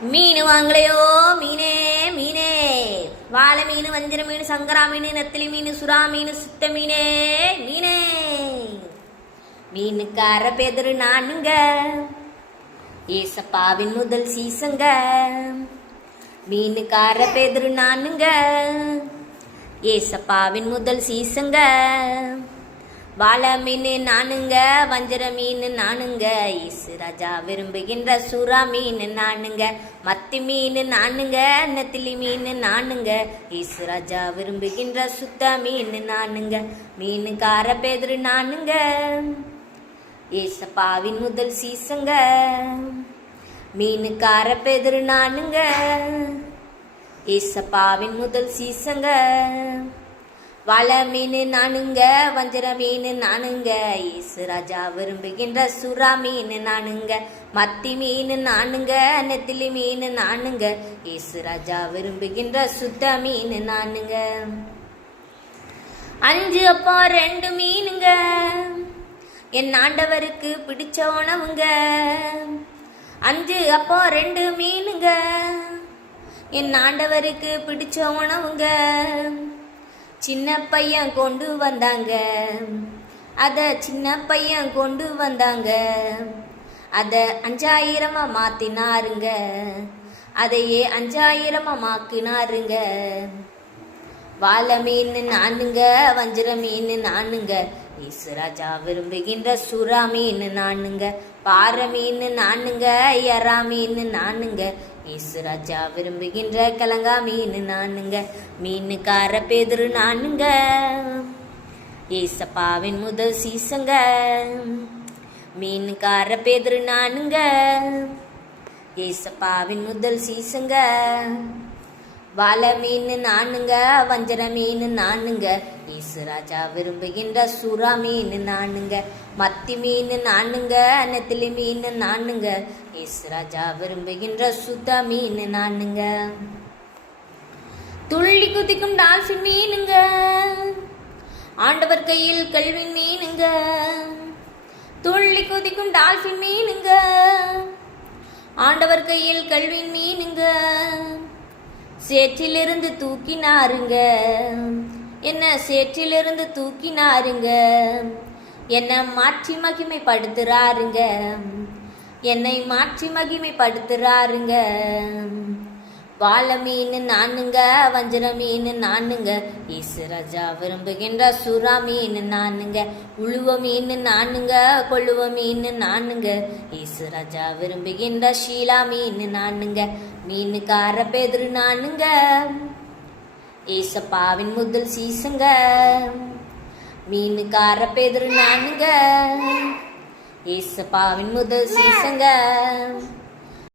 மீன் வாங்கலையோ? மீனே மீனே. வாழை மீன் வஞ்சிர மீன் சங்கரா மீன் நெத்திலி மீன் சுறா மீன் சித்த மீனே மீனே. மீனுக்கார பெதரு நானுங்க. ஏசப்பாவின் முதல் சீசங்க. மீனுக்கார பெதரு நானுங்க. ஏசப்பாவின் முதல் சீசங்க. வாழை மீன் நானுங்க வஞ்சர மீன் நானுங்க. இசு ராஜா விரும்புகின்ற சுறா மீன் நானுங்க. மத்தி மீன் நானுங்க நெத்திலி மீன் நானுங்க. இசு ராஜா விரும்புகின்ற சுத்த மீன் நானுங்க. மீனுக்கார பேதரு நானுங்க. ஏசப்பாவின் முதல் சீசங்க. மீனுக்கார பேதரு நானுங்க. ஏசப்பாவின் முதல் சீசங்க. வள மீன் நானுங்க வஞ்சர மீன் நானுங்க இசு ராஜா விரும்புகின்ற சுறா மீன் நானுங்க மத்தி மீன் நானுங்க நெத்திலி மீன் நானுங்க இசு ராஜா விரும்புகின்ற சுத்த மீன் நானுங்க அஞ்சு அப்பா ரெண்டு மீனுங்க. என் ஆண்டவருக்கு பிடிச்ச உணவுங்க அஞ்சு அப்பா ரெண்டு மீனுங்க. என் ஆண்டவருக்கு பிடிச்ச உணவுங்க சின்ன பையன் கொண்டு வந்தாங்க. அத சின்ன பையன் கொண்டு வந்தாங்க. அத அஞ்சாயிரமா மாத்தினாருங்க. அதையே அஞ்சாயிரமா மாக்கினாருங்க. வாழை மீன் நானுங்க வஞ்சிர மீன் நானுங்க ஈஸ்வராஜா விரும்புகின்ற சுறா மீன் நானுங்க பாறை மீன் நானுங்க எறா மீன் நானுங்க ஈஸ்வராஜா விரும்புகின்ற கலங்கா மீன் நானுங்க மீனுக்கார பேதரு நானுங்க ஏசப்பாவின் முதல் சீசங்க. மீனுக்கார பேதரு நானுங்க ஏசப்பாவின் முதல் சீசங்க. வாழை மீன் நானுங்க வஞ்சர மீன் நானுங்க ஈசுராஜா விரும்புகின்ற சுறா மீன் நானுங்க. மத்தி மீன் நானுங்க நெத்திலி மீன் நானுங்க ஈசுராஜா விரும்புகின்ற சுத்த மீன் நானுங்க. துள்ளி குதிக்கும் டால்ஃபின் மீனுங்க ஆண்டவர் கையில் கல்வி மீனுங்க துள்ளி குதிக்கும் டால்ஃபின் மீனுங்க ஆண்டவர் கையில் கல்வி மீனுங்க சேற்றிலிருந்து தூக்கினாருங்க. என்ன சேற்றிலிருந்து தூக்கினாருங்க? என்னை மாற்றி மகிமைப்படுத்துறாருங்க. என்னை மாற்றி மகிமைப்படுத்துறாருங்க. வாழை மீன் நானுங்க வஞ்சர மீன் நானுங்க இசு ராஜா விரும்புகின்ற சுறா மீன் நானுங்க உழுவ மீன் நானுங்க கொள்ளுவ மீன் நானுங்க இசு ராஜா விரும்புகின்ற ஷீலா மீன் நானுங்க மீனுக்கார பேதரு நானுங்க ஏசப்பாவின் முதல் சீசுங்க. மீனுக்கார பேதரு நானுங்க ஏசப்பாவின் முதல் சீசுங்க.